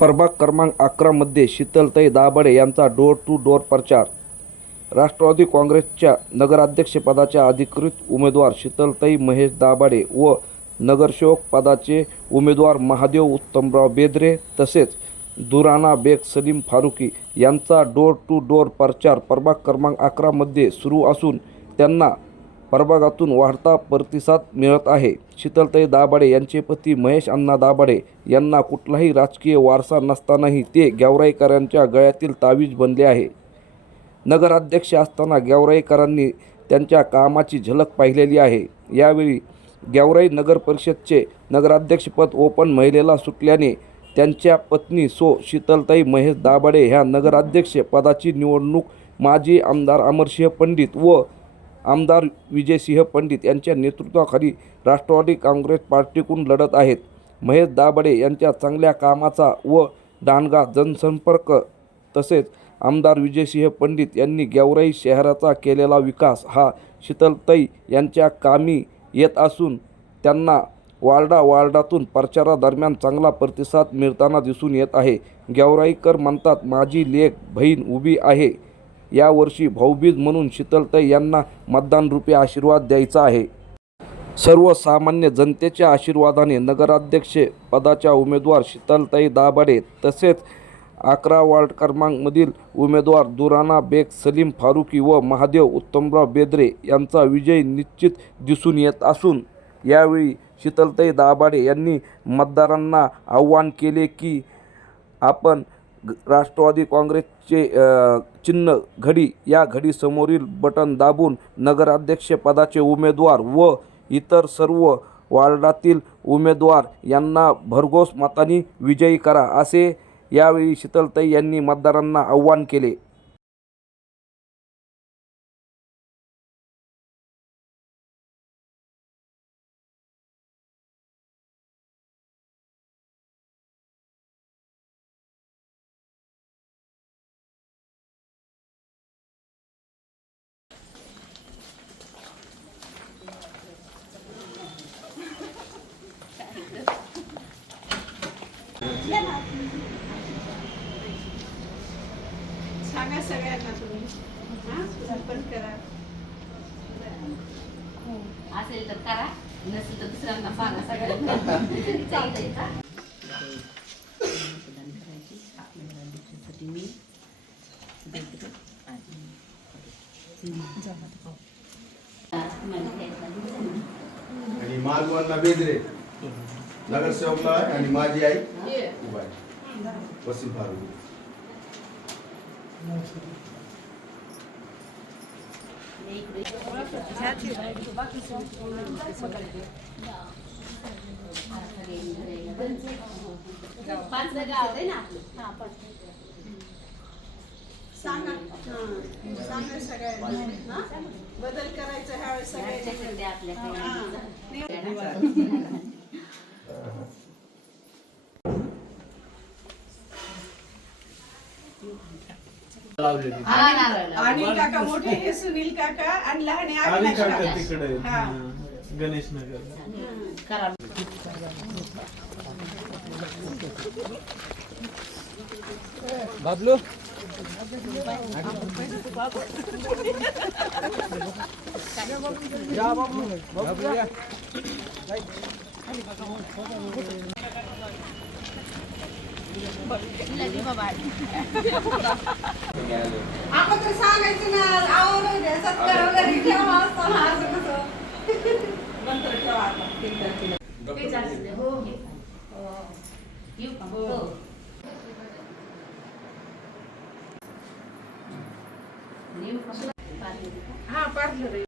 प्रभाग क्रमांक अकरामध्ये शीतलताई दाभाडे यांचा डोर टू डोर प्रचार. राष्ट्रवादी काँग्रेसच्या नगराध्यक्षपदाच्या अधिकृत उमेदवार शीतलताई महेश दाभाडे व नगरसेवक पदाचे उमेदवार महादेव उत्तमराव बेदरे तसेच दुराना बेग सलीम फारुकी यांचा डोर टू डोर प्रचार प्रभाग क्रमांक अकरामध्ये सुरू असून त्यांना प्रभागातून वाढता प्रतिसाद मिळत आहे. शीतलताई दाभाडे यांचे पती महेश अण्णा दाभाडे यांना कुठलाही राजकीय वारसा नसतानाही ते गेवराईकरांच्या गळ्यातील तावीज बनले आहे. नगराध्यक्ष असताना गेवराईकरांनी त्यांच्या कामाची झलक पाहिलेली आहे. यावेळी गेवराई नगर परिषदचे नगराध्यक्षपद ओपन महिलेला सुटल्याने त्यांच्या पत्नी सो शीतलताई महेश दाभाडे ह्या नगराध्यक्ष पदाची निवडणूक माजी आमदार अमरसिंह पंडित व आमदार विजयसिंह पंडित यांच्या नेतृत्वाखाली राष्ट्रवादी काँग्रेस पार्टीकडून लढत आहेत. महेश दाबडे यांच्या चांगल्या कामाचा व दांडगा जनसंपर्क तसेच आमदार विजयसिंह पंडित यांनी गेवराई शहराचा केलेला विकास हा शीतलताई यांच्या कामी येत असून त्यांना वार्डा वार्डातून प्रचारादरम्यान चांगला प्रतिसाद मिळताना दिसून येत आहे. गेवराईकर म्हणतात माझी लेख बहीण उभी आहे. यावर्षी भाऊबीज म्हणून शीतलताई यांना मतदानरूपी आशीर्वाद द्यायचा आहे. सर्वसामान्य जनतेच्या आशीर्वादाने नगराध्यक्ष पदाच्या उमेदवार शीतलताई दाभाडे तसेच अकरा वार्ड क्रमांकमधील उमेदवार दुराना बेग सलीम फारुकी व महादेव उत्तमराव बेदरे यांचा विजय निश्चित दिसून येत असून यावेळी शीतलताई दाभाडे यांनी मतदारांना आव्हान केले की आपण राष्ट्रवादी काँग्रेसचे चिन्ह घडी या घडीसमोरील बटन दाबून नगराध्यक्षपदाचे उमेदवार व इतर सर्व वार्डातील उमेदवार यांना भरघोस मतांनी विजयी करा असे यावेळी शीतलताई यांनी मतदारांना आव्हान केले. सांगा सगळ्यांना तुम्ही. हा? करा. असेल तर करा. नसेल तर दुसऱ्यांना सांगा सगळ्यांना. मी आणि मालवणला बेदरे. नगरसेवकला आहे आणि माझी आई. उभा आहे. वसीम फारुकी पाच गाव आहे ना आपलं सांगा. हा. सांगा सगळ्यांना. हा? बदल करायचा ह्यावेळेस सगळ्यांनी. त्याच्याकडे आपल्याकडे हा. हा, नारळ लावा. आणि काका मोठे हे सुनील काका आणि लहान हे आणि अविनाश काका काका. तिकडे हा. गणेश नगर करा लगे बाबा आपण तर सांगायचं ना सत्कार वगैरे ठेवा असताना असं कसं नंतर ठेवा आता. हो हे हो. हो. हो. हा पार्लर आहे